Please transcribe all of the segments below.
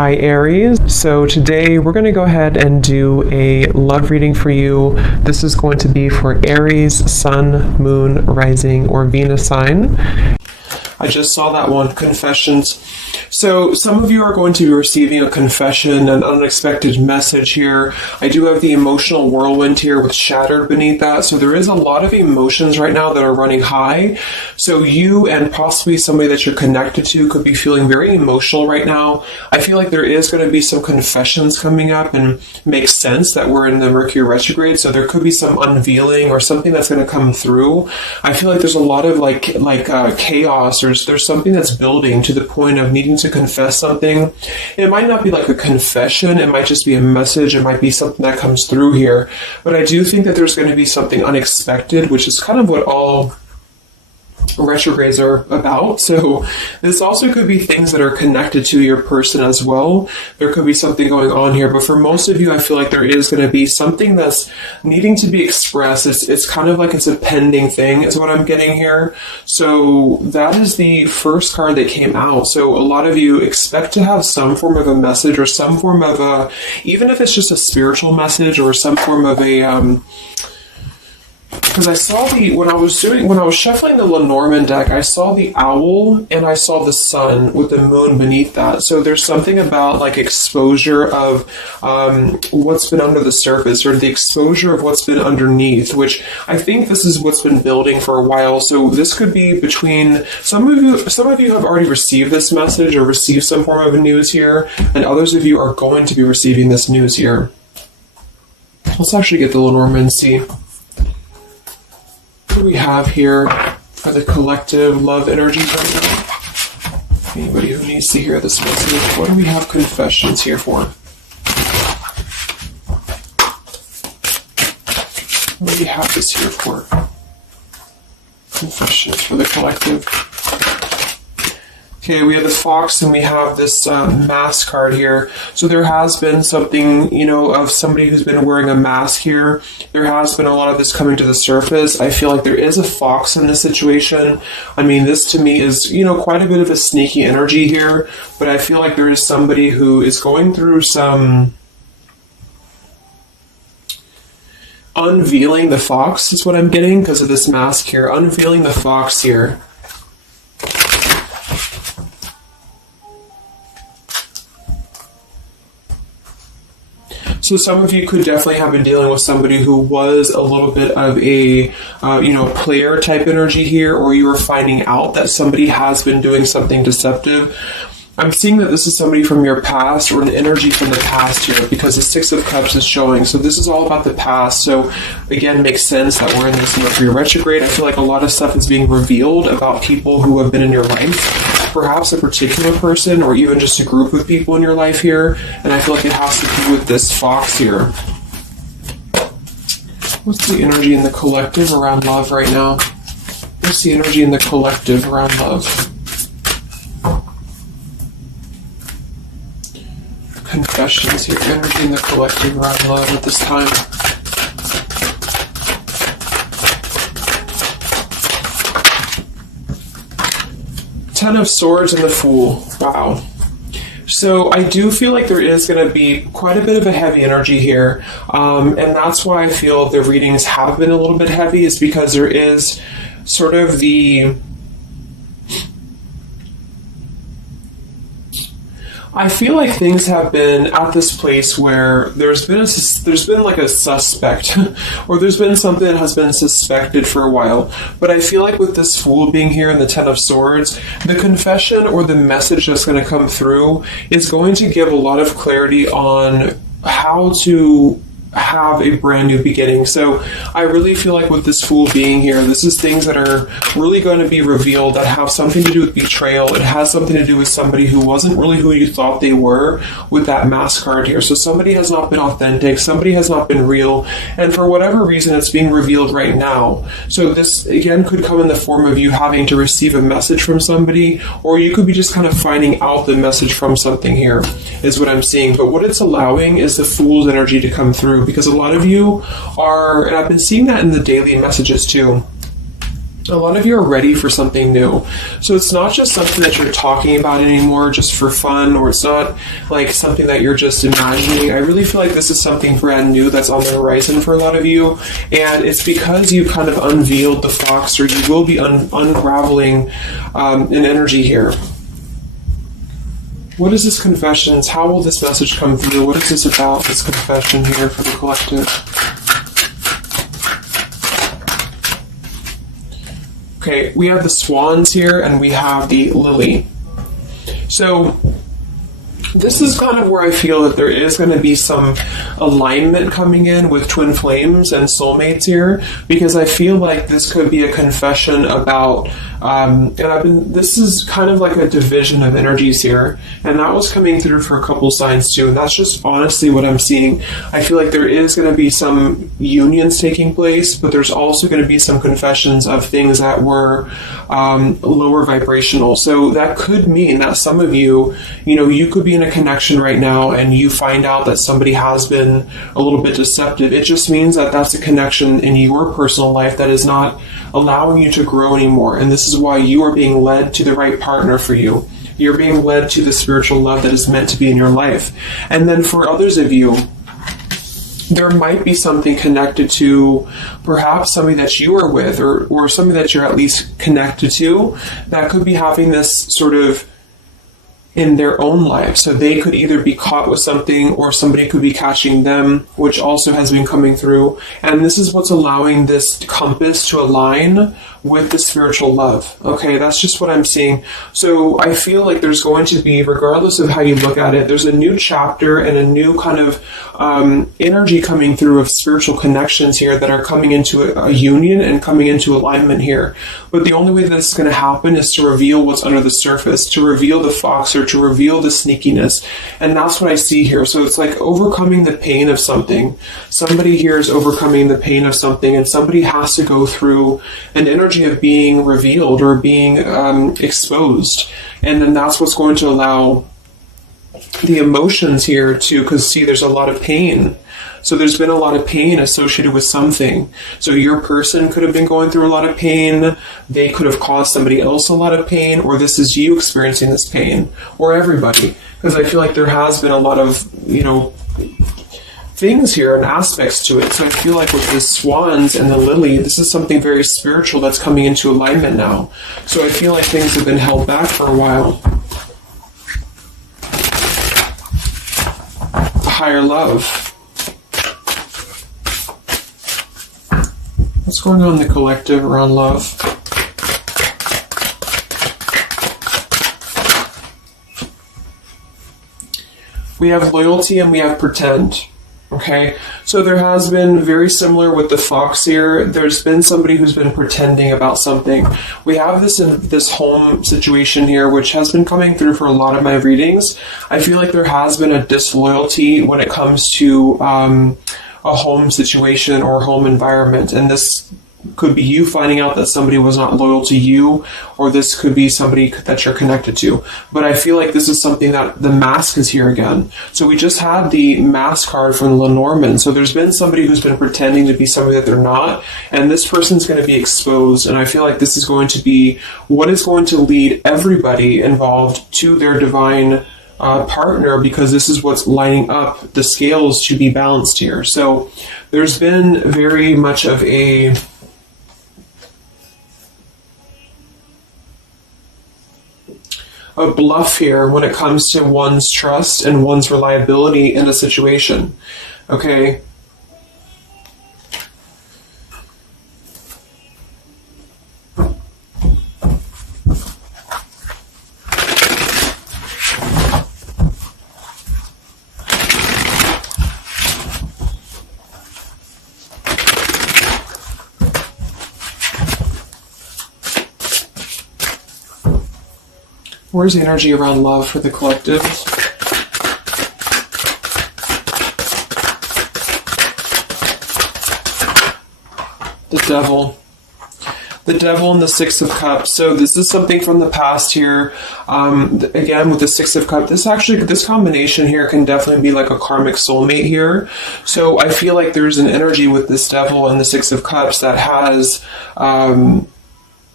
Hi Aries. So today we're going to go ahead and do a love reading for you. This is going to be for Aries, Sun, Moon, Rising, or Venus sign. I just saw that one, confessions. So some of you are going to be receiving a confession, an unexpected message here. I do have the emotional whirlwind here with shattered beneath that. So there is a lot of emotions right now that are running high. So you and possibly somebody that you're connected to could be feeling very emotional right now. I feel like there is going to be some confessions coming up, and makes sense that we're in the Mercury retrograde. So there could be some unveiling or something that's going to come through. I feel like there's a lot of chaos, or there's something that's building to the point of needing to confess something. It might not be like a confession, it might just be a message, it might be something that comes through here. But I do think that there's going to be something unexpected, which is kind of what all retrogrades are about. So this also could be things that are connected to your person as well. There could be something going on here, but for most of you, I feel like there is going to be something that's needing to be expressed. It's kind of like it's a pending thing is what I'm getting here. So that is the first card that came out. So a lot of you expect to have some form of a message, or some form of a, even if it's just a spiritual message, or some form of a because I saw when I was shuffling the Lenormand deck, I saw the owl and I saw the sun with the moon beneath that. So there's something about like exposure of what's been under the surface, or the exposure of what's been underneath, which I think this is what's been building for a while. So this could be between some of you have already received this message or received some form of news here, and others of you are going to be receiving this news here. Let's actually get the Lenormand and see. What do we have here for the collective love energies right now? Anybody who needs to hear this message, what do we have confessions here for? What do we have this here for? Confessions for the collective. Okay, we have the fox and we have this mask card here. So there has been something, of somebody who's been wearing a mask here. There has been a lot of this coming to the surface. I feel like there is a fox in this situation. I mean, this to me is, quite a bit of a sneaky energy here, but I feel like there is somebody who is going through some unveiling the fox is what I'm getting because of this mask here. Unveiling the fox here. So some of you could definitely have been dealing with somebody who was a little bit of a, player type energy here, or you were finding out that somebody has been doing something deceptive. I'm seeing that this is somebody from your past, or an energy from the past here, because the Six of Cups is showing. So this is all about the past. So again, makes sense that we're in this Mercury retrograde. I feel like a lot of stuff is being revealed about people who have been in your life. Perhaps a particular person, or even just a group of people in your life here. And I feel like it has to do with this fox here. What's the energy in the collective around love right now? What's the energy in the collective around love? Confessions here, energy in the collective around love at this time. Ten of Swords and the Fool. Wow. So I do feel like there is going to be quite a bit of a heavy energy here. And that's why I feel the readings have been a little bit heavy, is because there is sort of the... I feel like things have been at this place where there's been like a suspect, or there's been something that has been suspected for a while. But I feel like with this Fool being here in the Ten of Swords, the confession or the message that's going to come through is going to give a lot of clarity on how to have a brand new beginning. So I really feel like with this Fool being here, this is things that are really going to be revealed that have something to do with betrayal. It has something to do with somebody who wasn't really who you thought they were with that mask card here. So somebody has not been authentic, somebody has not been real, and for whatever reason it's being revealed right now. So this again could come in the form of you having to receive a message from somebody, or you could be just kind of finding out the message from something here, is what I'm seeing. But what it's allowing is the Fool's energy to come through, because a lot of you are, and I've been seeing that in the daily messages too, A lot of you are ready for something new. So it's not just something that you're talking about anymore just for fun, or it's not like something that you're just imagining. I really feel like this is something brand new that's on the horizon for a lot of you. And it's because you kind of unveiled the fox, or you will be unraveling an energy here. What is this confessions? How will this message come through? What is this about, this confession here for the collective? Okay, we have the swans here, and we have the lily. So this is kind of where I feel that there is going to be some alignment coming in with twin flames and soulmates here, because I feel like this could be a confession about, this is kind of like a division of energies here, and that was coming through for a couple signs too, and that's just honestly what I'm seeing. I feel like there is going to be some unions taking place, but there's also going to be some confessions of things that were lower vibrational. So that could mean that some of you, you could be in a connection right now and you find out that somebody has been a little bit deceptive. It just means that that's a connection in your personal life that is not allowing you to grow anymore. And this is why you are being led to the right partner for you. You're being led to the spiritual love that is meant to be in your life. And then for others of you, there might be something connected to perhaps somebody that you are with, or somebody that you're at least connected to, that could be having this sort of in their own life. So they could either be caught with something, or somebody could be catching them, which also has been coming through. And this is what's allowing this compass to align with the spiritual love. Okay, that's just what I'm seeing. So I feel like there's going to be, regardless of how you look at it, there's a new chapter and a new kind of energy coming through of spiritual connections here that are coming into a union and coming into alignment here. But the only way that it's going to happen is to reveal what's under the surface, to reveal the fox, or to reveal the sneakiness. And that's what I see here. So it's like overcoming the pain of something. Somebody here is overcoming the pain of something, and somebody has to go through an energy of being revealed or being exposed. And then that's what's going to allow the emotions here to, because see, there's a lot of pain. So there's been a lot of pain associated with something. So your person could have been going through a lot of pain. They could have caused somebody else a lot of pain, or this is you experiencing this pain, or everybody. Because I feel like there has been a lot of, things here and aspects to it. So I feel like with the swans and the lily, this is something very spiritual that's coming into alignment now. So I feel like things have been held back for a while. The higher love. What's going on in the collective around love? We have loyalty and we have pretend. Okay, so there has been, very similar with the fox here, there's been somebody who's been pretending about something. We have this in this home situation here, which has been coming through for a lot of my readings. I feel like there has been a disloyalty when it comes to a home situation or home environment, and this could be you finding out that somebody was not loyal to you, or this could be somebody that you're connected to. But I feel like this is something that the mask is here again. So we just had the mask card from Lenormand. So there's been somebody who's been pretending to be somebody that they're not, and this person's going to be exposed. And I feel like this is going to be what is going to lead everybody involved to their divine partner, because this is what's lining up the scales to be balanced here. So there's been very much of a bluff here when it comes to one's trust and one's reliability in a situation. Okay. Where's the energy around love for the collective? The devil. The devil and the Six of Cups. So this is something from the past here. Again, with the Six of Cups, this combination here can definitely be like a karmic soulmate here. So I feel like there's an energy with this devil and the Six of Cups that has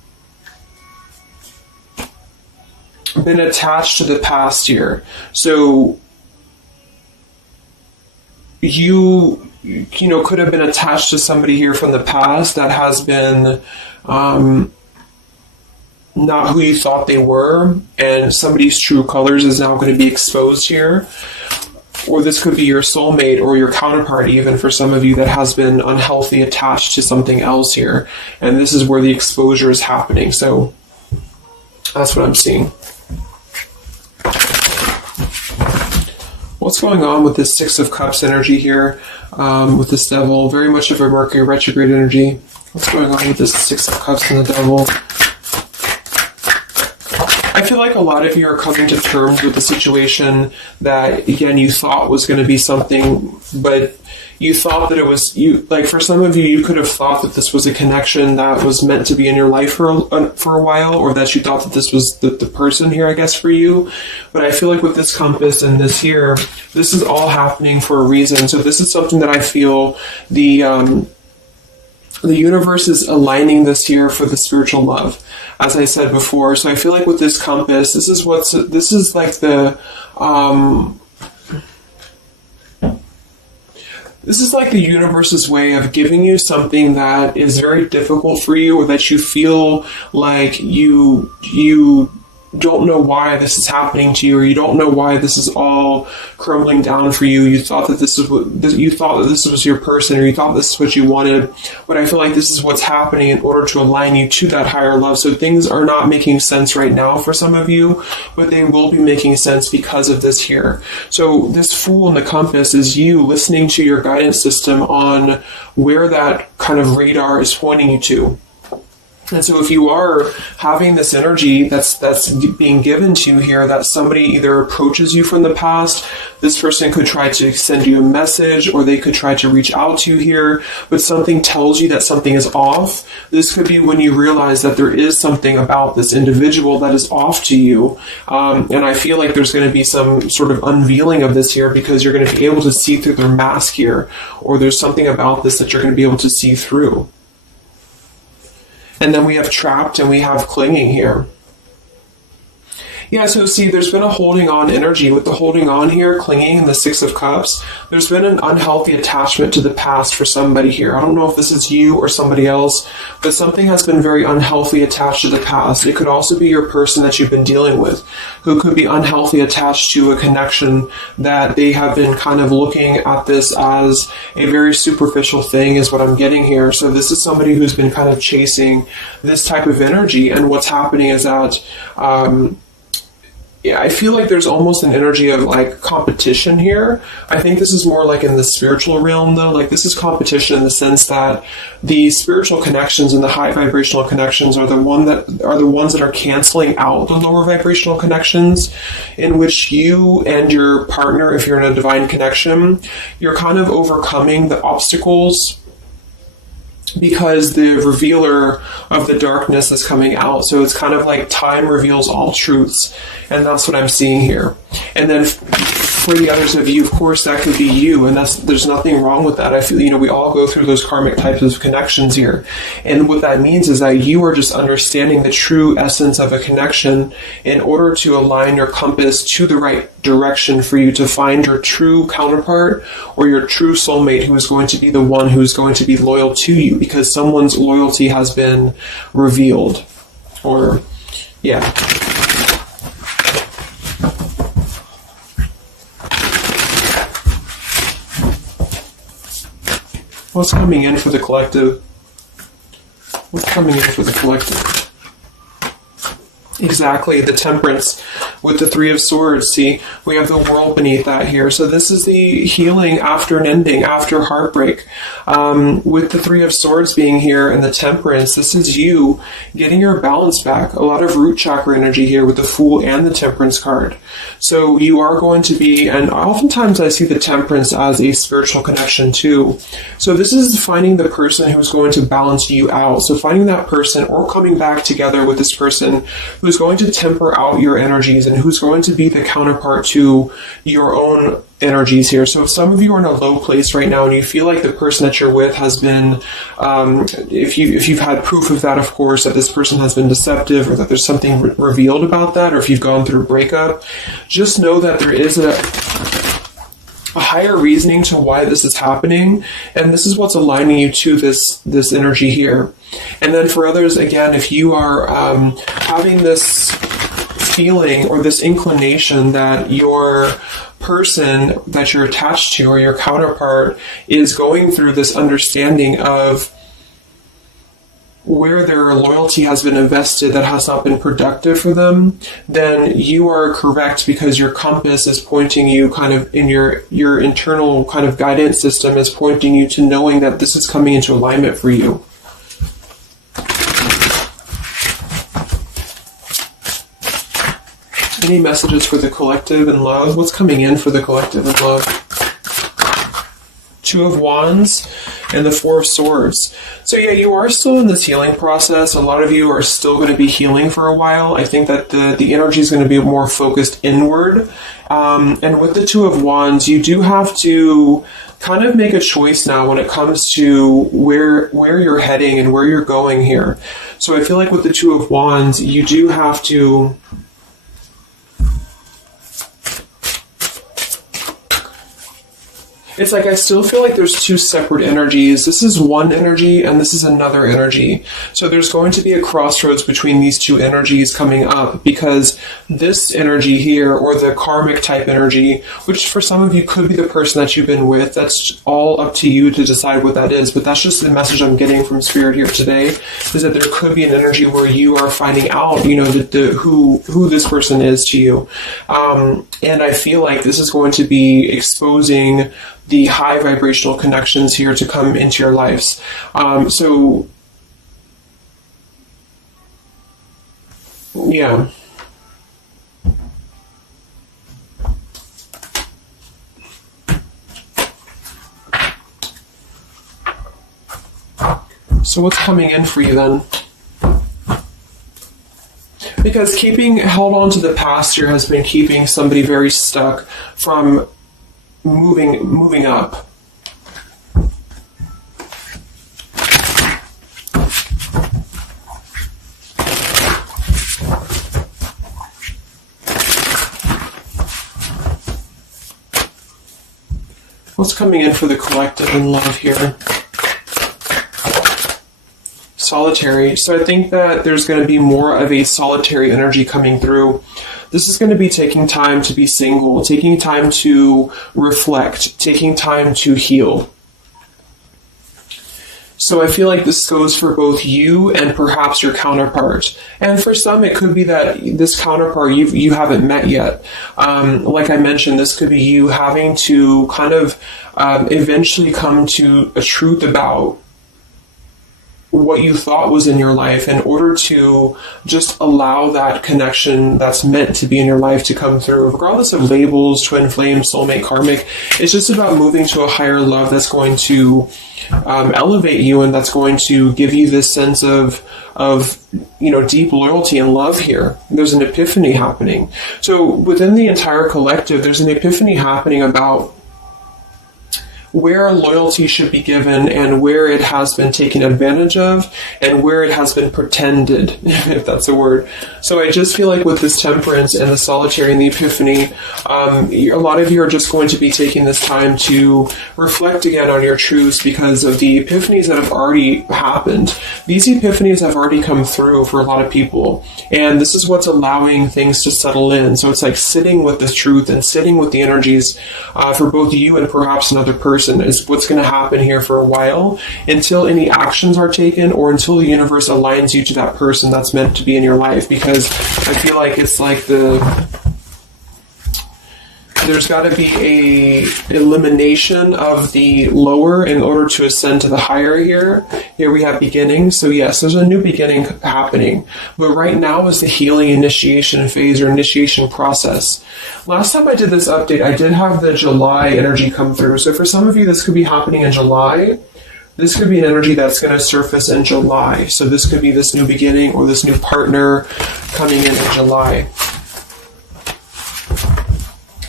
been attached to the past here. So you know, could have been attached to somebody here from the past that has been not who you thought they were, and somebody's true colors is now going to be exposed here. Or this could be your soulmate or your counterpart, even for some of you, that has been unhealthy attached to something else here. And this is where the exposure is happening. So that's what I'm seeing. What's going on with this Six of Cups energy here, with this Devil? Very much of a Mercury retrograde energy. What's going on with this Six of Cups and the Devil? I feel like a lot of you are coming to terms with the situation that, again, you thought was going to be something, but you thought that it was, like for some of you, you could have thought that this was a connection that was meant to be in your life for a while, or that you thought that this was the person here, I guess, for you. But I feel like with this compass and this here, this is all happening for a reason. So this is something that I feel the universe is aligning this year for the spiritual love, as I said before. So I feel like with this compass, this is like the universe's way of giving you something that is very difficult for you, or that you feel like you don't know why this is happening to you, or you don't know why this is all crumbling down for you. You thought that this was your person, or you thought this is what you wanted, but I feel like this is what's happening in order to align you to that higher love. So things are not making sense right now for some of you, but they will be making sense because of this here. So this Fool in the compass is you listening to your guidance system on where that kind of radar is pointing you to. And so if you are having this energy that's being given to you here, that somebody either approaches you from the past, this person could try to send you a message, or they could try to reach out to you here, but something tells you that something is off. This could be when you realize that there is something about this individual that is off to you. And I feel like there's going to be some sort of unveiling of this here, because you're going to be able to see through their mask here, or there's something about this that you're going to be able to see through. And then we have Trapped and we have Clinging here. Yeah, so see, there's been a holding on energy. With the holding on here, clinging, and the Six of Cups, there's been an unhealthy attachment to the past for somebody here. I don't know if this is you or somebody else, but something has been very unhealthy attached to the past. It could also be your person that you've been dealing with, who could be unhealthy attached to a connection that they have been kind of looking at this as a very superficial thing, is what I'm getting here. So this is somebody who's been kind of chasing this type of energy, and what's happening is that yeah, I feel like there's almost an energy of like competition here. I think this is more like in the spiritual realm though. Like this is competition in the sense that the spiritual connections and the high vibrational connections are the ones that are canceling out the lower vibrational connections, in which you and your partner, if you're in a divine connection, you're kind of overcoming the obstacles, because the revealer of the darkness is coming out. So it's kind of like time reveals all truths, and that's what I'm seeing here. And then for the others of you, of course, that could be you, and there's nothing wrong with that. I feel, we all go through those karmic types of connections here. And what that means is that you are just understanding the true essence of a connection in order to align your compass to the right direction for you to find your true counterpart, or your true soulmate, who is going to be the one who is going to be loyal to you, because someone's loyalty has been revealed. Or, yeah. What's coming in for the collective? What's coming in for the collective? Exactly, the Temperance with the Three of Swords. See, we have the World beneath that here. So this is the healing after an ending, after heartbreak. With the Three of Swords being here and the Temperance, this is you getting your balance back. A lot of root chakra energy here with the Fool and the Temperance card. So you are going to be, and oftentimes I see the Temperance as a spiritual connection too. So this is finding the person who's going to balance you out. So finding that person, or coming back together with this person who's going to temper out your energies, and who's going to be the counterpart to your own energies here. So if some of you are in a low place right now and you feel like the person that you're with has been, if you've had proof of that, of course, that this person has been deceptive or that there's something revealed about that, or if you've gone through a breakup, just know that there is a higher reasoning to why this is happening, and this is what's aligning you to this energy here. And then for others, again, if you are having this feeling or this inclination that your person that you're attached to or your counterpart is going through this understanding of where their loyalty has been invested that has not been productive for them, then you are correct, because your compass is pointing you kind of in your internal kind of guidance system is pointing you to knowing that this is coming into alignment for you. Any messages for the collective and love? What's coming in for the collective and love? Two of Wands and the Four of Swords. So yeah, you are still in this healing process. A lot of you are still going to be healing for a while. I think that the energy is going to be more focused inward. And with the Two of Wands, you do have to kind of make a choice now when it comes to where you're heading and where you're going here. So I feel like with the Two of Wands, you do have to it's like I still feel like there's two separate energies. This is one energy and this is another energy. So there's going to be a crossroads between these two energies coming up, because this energy here, or the karmic type energy, which for some of you could be the person that you've been with, that's all up to you to decide what that is. But that's just the message I'm getting from Spirit here today, is that there could be an energy where you are finding out, who this person is to you. And I feel like this is going to be exposing the high vibrational connections here to come into your lives. So yeah. So what's coming in for you then? Because keeping held on to the past here has been keeping somebody very stuck from moving up. What's coming in for the collective and love here? Solitary. So I think that there's going to be more of a solitary energy coming through. This is going to be taking time to be single, taking time to reflect, taking time to heal. So I feel like this goes for both you and perhaps your counterpart. And for some, it could be that this counterpart you haven't met yet. Like I mentioned, this could be you having to kind of eventually come to a truth about what you thought was in your life in order to just allow that connection that's meant to be in your life to come through. Regardless of labels, twin flame, soulmate, karmic, it's just about moving to a higher love that's going to elevate you, and that's going to give you this sense of deep loyalty and love here. There's an epiphany happening. So within the entire collective, there's an epiphany happening about where loyalty should be given and where it has been taken advantage of and where it has been pretended, if that's a word. So I just feel like with this temperance and the solitary and the epiphany, a lot of you are just going to be taking this time to reflect again on your truths because of the epiphanies that have already happened. These epiphanies have already come through for a lot of people, and this is what's allowing things to settle in. So it's like sitting with the truth and sitting with the energies for both you and perhaps another person is what's going to happen here for a while, until any actions are taken or until the universe aligns you to that person that's meant to be in your life. Because I feel like it's like there's got to be a elimination of the lower in order to ascend to the higher here. Here we have beginning. So yes, there's a new beginning happening. But right now is the healing initiation phase or initiation process. Last time I did this update, I did have the July energy come through. So for some of you, this could be happening in July. This could be an energy that's going to surface in July. So this could be this new beginning or this new partner coming in July.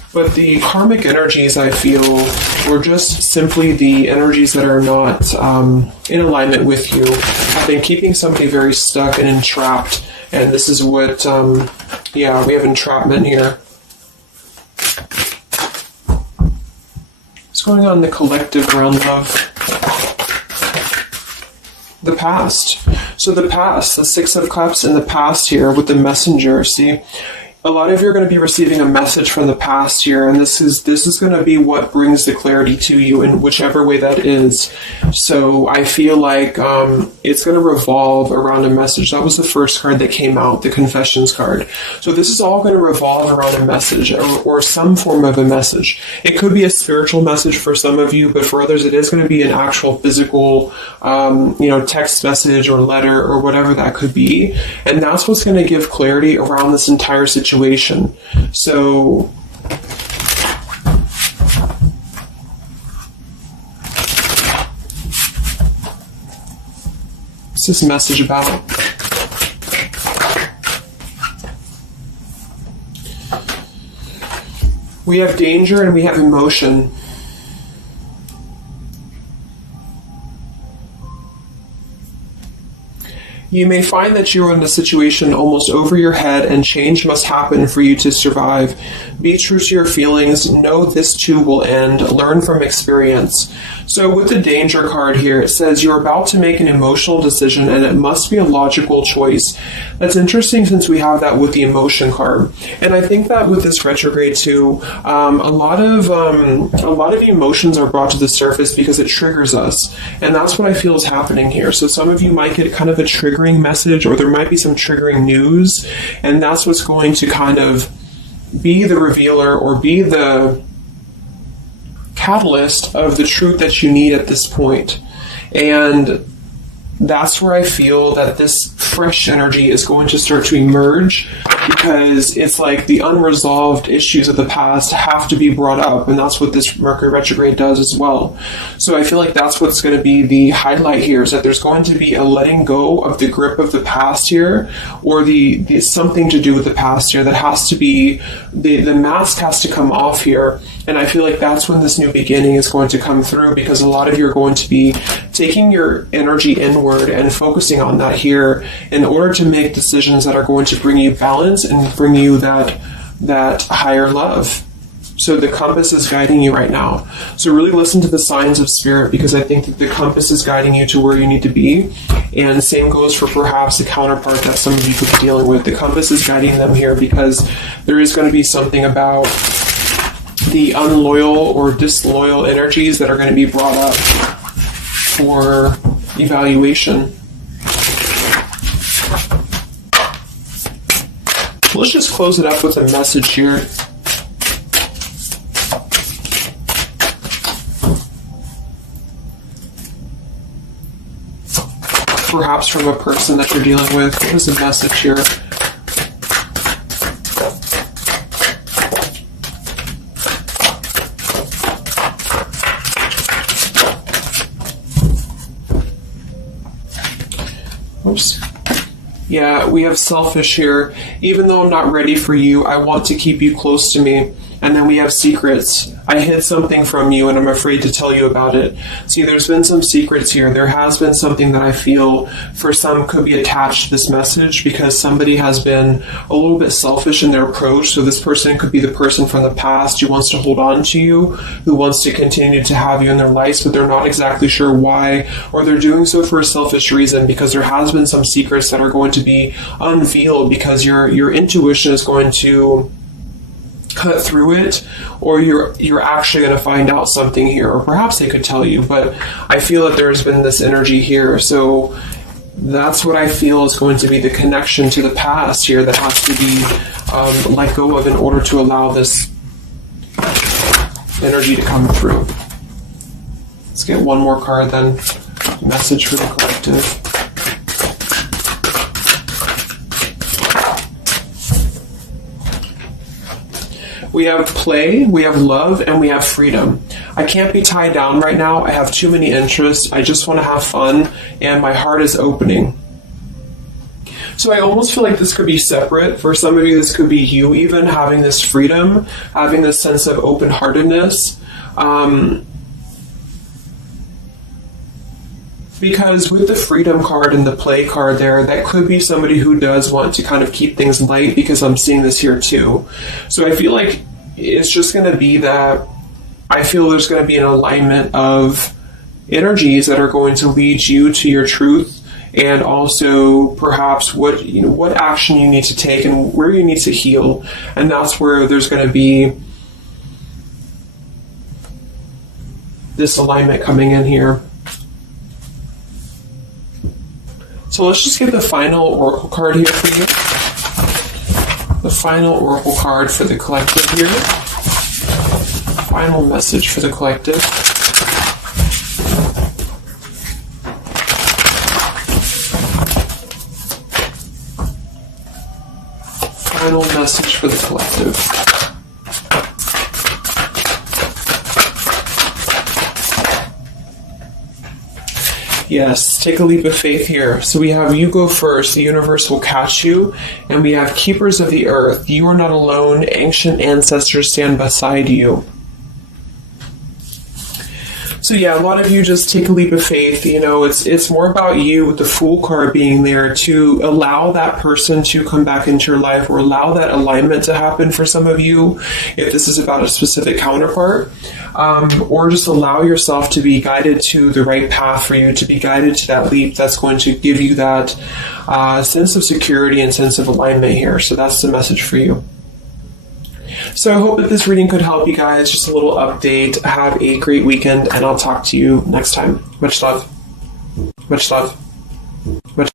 But the karmic energies, I feel, were just simply the energies that are not in alignment with you. Have been keeping somebody very stuck and entrapped. And this is what, yeah, we have entrapment here. What's going on in the collective realm, love? The past. So the past, the Six of Cups in the past here with the Messenger, see? A lot of you are going to be receiving a message from the past here, and this is going to be what brings the clarity to you in whichever way that is. So I feel like it's going to revolve around a message. That was the first card that came out, the Confessions card. So this is all going to revolve around a message or some form of a message. It could be a spiritual message for some of you, but for others it is going to be an actual physical, text message or letter or whatever that could be. And that's what's going to give clarity around this entire situation. So what's this message about? We have danger and we have emotion. You may find that you are in a situation almost over your head and change must happen for you to survive. Be true to your feelings. Know this too will end. Learn from experience. So with the danger card here, it says you're about to make an emotional decision and it must be a logical choice. That's interesting since we have that with the emotion card. And I think that with this retrograde too, a lot of emotions are brought to the surface because it triggers us. And that's what I feel is happening here. So some of you might get kind of a triggering message, or there might be some triggering news, and that's what's going to kind of be the revealer or be the catalyst of the truth that you need at this point. And that's where I feel that this fresh energy is going to start to emerge, because it's like the unresolved issues of the past have to be brought up, and that's what this Mercury retrograde does as well. So I feel like that's what's going to be the highlight here, is that there's going to be a letting go of the grip of the past here, or the something to do with the past here that has to be, the mask has to come off here. And I feel like that's when this new beginning is going to come through, because a lot of you are going to be taking your energy inward and focusing on that here in order to make decisions that are going to bring you balance and bring you that higher love. So the compass is guiding you right now. So really listen to the signs of spirit, because I think that the compass is guiding you to where you need to be. And the same goes for perhaps the counterpart that some of you could be dealing with. The compass is guiding them here because there is going to be something about the unloyal or disloyal energies that are going to be brought up for evaluation. Let's just close it up with a message here. Perhaps from a person that you're dealing with. What is the message here? Oops. Yeah, we have selfish here. Even though I'm not ready for you, I want to keep you close to me. And then we have secrets. I hid something from you and I'm afraid to tell you about it. See, there's been some secrets here. There has been something that I feel for some could be attached to this message, because somebody has been a little bit selfish in their approach. So this person could be the person from the past who wants to hold on to you, who wants to continue to have you in their lives, but they're not exactly sure why, or they're doing so for a selfish reason, because there has been some secrets that are going to be unveiled, because your intuition is going to cut through it, or you're actually going to find out something here, or perhaps they could tell you, but I feel that there's been this energy here. So that's what I feel is going to be the connection to the past here that has to be let go of in order to allow this energy to come through. Let's get one more card then. Message for the collective. We have play, we have love, and we have freedom. I can't be tied down right now. I have too many interests. I just want to have fun, and my heart is opening. So I almost feel like this could be separate. For some of you, this could be you even having this freedom, having this sense of open-heartedness. Because with the freedom card and the play card there, that could be somebody who does want to kind of keep things light, because I'm seeing this here too. So I feel like it's just going to be that I feel there's going to be an alignment of energies that are going to lead you to your truth, and also perhaps what action you need to take and where you need to heal. And that's where there's going to be this alignment coming in here. So let's just get the final oracle card here for you. The final oracle card for the collective here. Final message for the collective. Final message for the collective. Yes, take a leap of faith here. So we have you go first, the universe will catch you. And we have keepers of the earth. You are not alone. Ancient ancestors stand beside you. So yeah, a lot of you just take a leap of faith. It's more about you with the Fool card being there to allow that person to come back into your life, or allow that alignment to happen for some of you, if this is about a specific counterpart, or just allow yourself to be guided to the right path for you, to be guided to that leap that's going to give you that sense of security and sense of alignment here. So that's the message for you. So I hope that this reading could help you guys. Just a little update. Have a great weekend, and I'll talk to you next time. Much love. Much love.